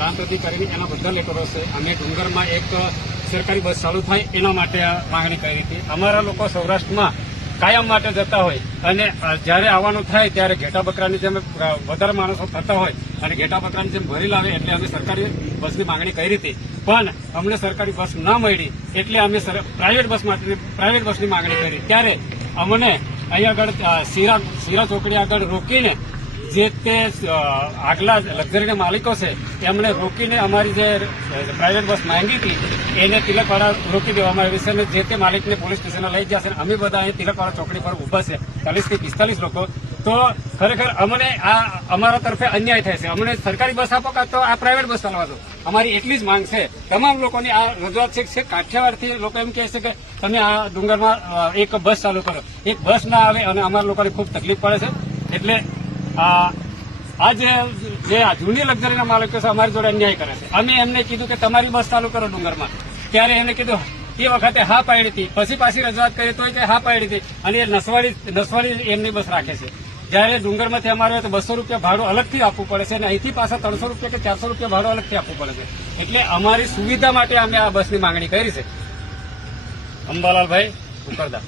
પ્રાંત અધિકારીને એના બધા લેટરો છે. અમે ડુંગરમાં એક સરકારી બસ ચાલુ થાય એના માટે માંગણી કરી હતી. અમારા લોકો સૌરાષ્ટ્રમાં કાયમ માટે જતા હોય અને જ્યારે આવવાનું થાય ત્યારે ઘેટા બકરાની જેમ વધારે માણસો થતા હોય અને ઘેટા બકરાની જેમ ભરી લાવે એટલે અમે સરકારી બસની માંગણી કરી હતી. પણ અમને સરકારી બસ ના મળી એટલે અમે પ્રાઇવેટ બસની માંગણી કરી. ત્યારે અમને અહીંયા આગળ શીરા ચોકડી આગળ રોકીને જે તે આગલા લક્ઝરીના માલિકો છે એમણે રોકીને અમારી જે પ્રાઇવેટ બસ માંગી હતી એને તિલકવાડા રોકી દેવામાં આવી છે અને જે તે માલિકને પોલીસ સ્ટેશને લઈ ગયા છે. અમે બધા અહીં તિલકવાડા ચોકડી પર ઉભા છે 40 થી 45 લોકો. તો ખરેખર અમને આ અમારા તરફે અન્યાય થાય છે. અમને સરકારી બસ આપો કાં તો આ પ્રાઇવેટ બસ ચાલવા દો. અમારી એટલી જ માંગ છે. તમામ લોકોની આ રજૂઆત છે. કાઠિયાવાડથી લોકો એમ કહે છે કે તમે આ ડુંગરમાં એક બસ ચાલુ કરો. એક બસ ના આવે અને અમારા લોકોને ખૂબ તકલીફ પડે છે. એટલે આ જે જૂની લક્ઝરીના માલિકો છે અમારી જોડે અન્યાય કરે છે. અમે એમને કીધું કે તમારી બસ ચાલુ કરો ડુંગરમાં. ત્યારે એમને કીધું એ વખતે હા પાડી હતી. પછી પાછી રજૂઆત કરી તો કે હા પાડી હતી અને એ નસવાડી એમની બસ રાખે છે. જયારે ડુંગરમાંથી અમારે 200 રૂપિયા ભાડું અલગથી આપવું પડે છે અને અહીંથી પાછા 300 રૂપિયા કે 400 રૂપિયા ભાડું અલગથી આપવું પડે છે. એટલે અમારી સુવિધા માટે અમે આ બસની માંગણી કરી છે. અંબાલાલભાઈ ઉકરદા.